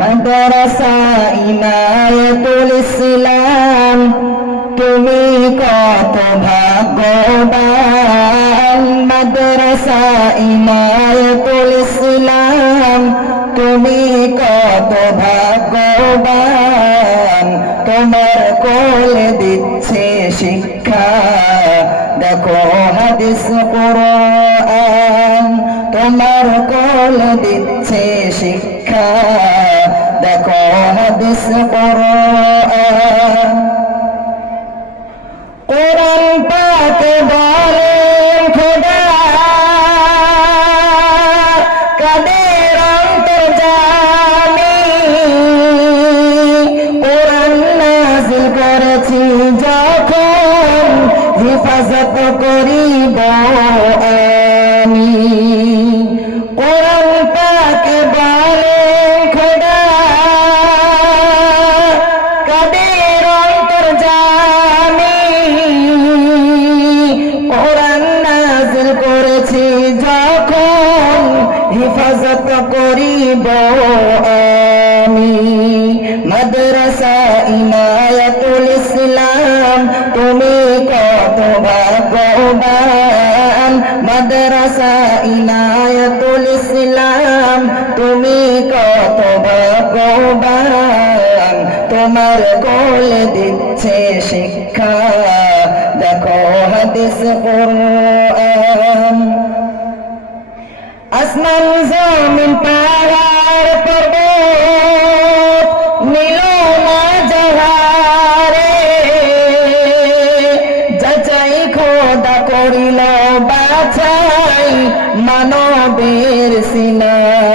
মাদ্রাসা ইনায়াতুল ইসলাম, তুমি কত ভাগ্যবান? মাদ্রাসা ইনায়াতুল ইসলাম, তুমি কত ভাগ্যবান? তোমার কোলে দিচ্ছে শিক্ষা। দেখো হাদিস কোরআন। কোরআন কোরআন পাকে বলেন খোদা কাদের অন্তর জানি কোরআন নাজিল করেছি যখন হেফাজত করিব। তুমি কত ভাগ্যবান তোমার কোলে দিচ্ছে শিক্ষা। দেখো হাদিস কোরআন। আসমান জমিন পাহাড় পর্বত নীল যাহারে যাচাই খোদা করিল, বাছাই মানবের সিনাতে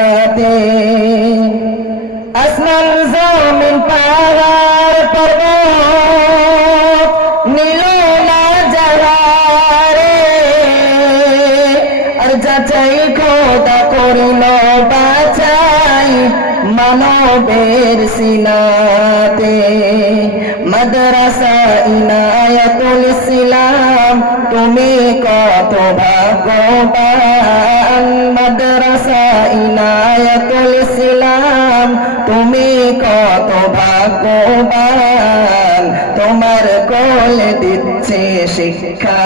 পাহাড় পর্বত নীল যাহারে আর যাচাই খোদা করিল বাছাই মানবের সিনাতে মাদ্রাসা ইনায়াতুল ইসলাম, তুমি কত ভাগ্যবান। মাদ্রাসা ইনায়াতুল ইসলাম, তুমি কত ভাগ্যবান। তোমার কোল দিচ্ছে শিক্ষা।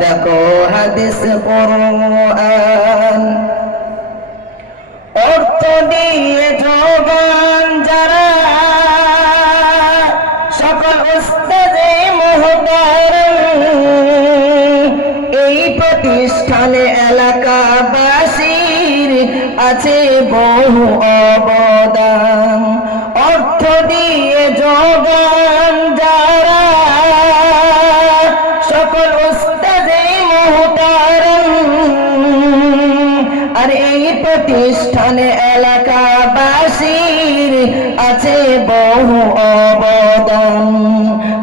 দেখো হাদিস কোরআন অর্থ এলাকাবাসীর আছে বহু অবদান। অর্থ দিয়ে যোগান আর এই প্রতিষ্ঠানে এলাকাবাসীর আছে বহু অবদান।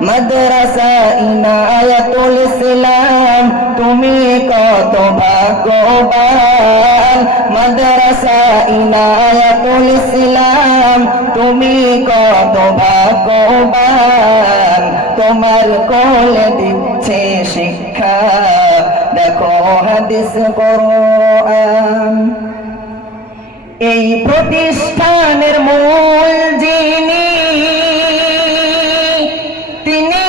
মাদ্রাসা ইনায়াতুল ইসলাম, তুমি কত ভাগ্যবান। মাদ্রাসা ইনায়াতুল ইসলাম, তুমি কত ভাগ্যবান। তোমার কোলে দিচ্ছে শিক্ষা দেখো এই প্রতিষ্ঠানের মূল যিনি, তিনি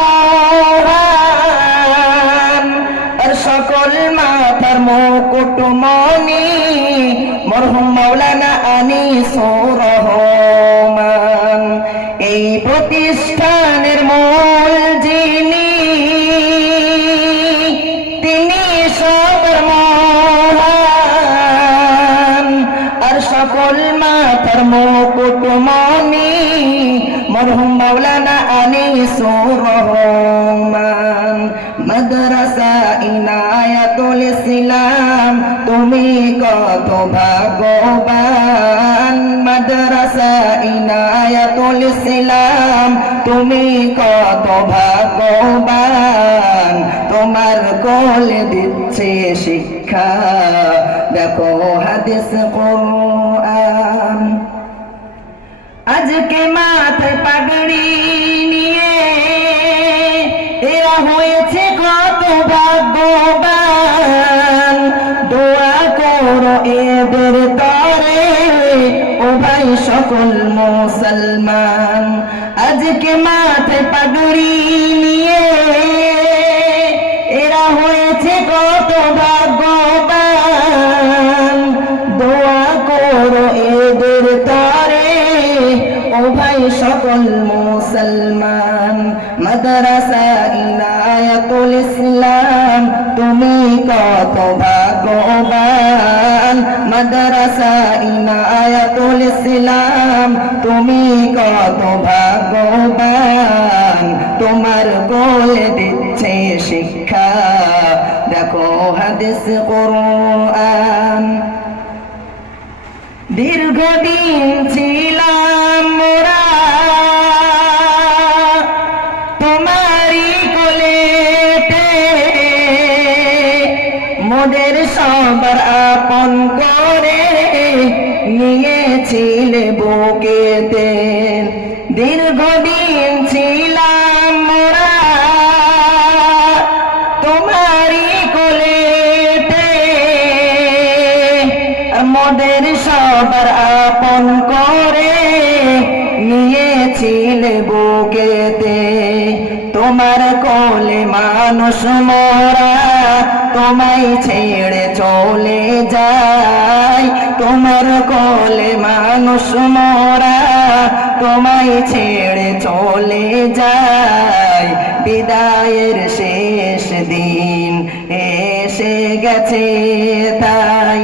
মহান। আর সকল মাথার মুকুটমণি মরহুম মৌলানা আনিসুর রহমান। এই প্রতিষ্ঠানের সকল মাথার মুকুটমণি মরহুম মৌলানা আনিসুর রহমান। মাদ্রাসা ইনায়াতুল ইসলাম, তুমি কত ভাগ্যবান। মাদ্রাসা ইনায়াতুল ইসলাম, তুমি কত ভাগ্যবান। তোমার কোল দিচ্ছে শিক্ষা দেখো হাদিস কোরআন। আজকে মাথায় পাগড়ি নিয়ে এরা হয়েছে কত ভাগ্যবান। দোয়া করো এদের তরে, ও ভাই সকল মুসলমান। আজকে মাথায় পাগড়ি নিয়ে সকল মুসলমান মাদ্রাসা ইনায়াতুল ইসলাম তুমি কত ভাগ্যবান মাদ্রাসা ইনায়াতুল ইসলাম তুমি কত ভাগ্যবান তোমার কোলে দিচ্ছে শিক্ষা দেখো হাদিস কোরআন। দীর্ঘদিন ছিলাম সবার আপন করে নিয়েছিলে বুকেতে। দীর্ঘদিন ছিলাম মোরা, তোমারই কোলেতে। মোদের সবার আপন করে নিয়েছিলে বুকেতে। তোমার কোলে মানুষ মোরা, তোমায় ছেড়ে চলে যায়। তোমার কোলে মানুষ মোরা, তোমায় ছেড়ে চলে যায়। বিদায়ের শেষ দিন এসে গেছে তাই।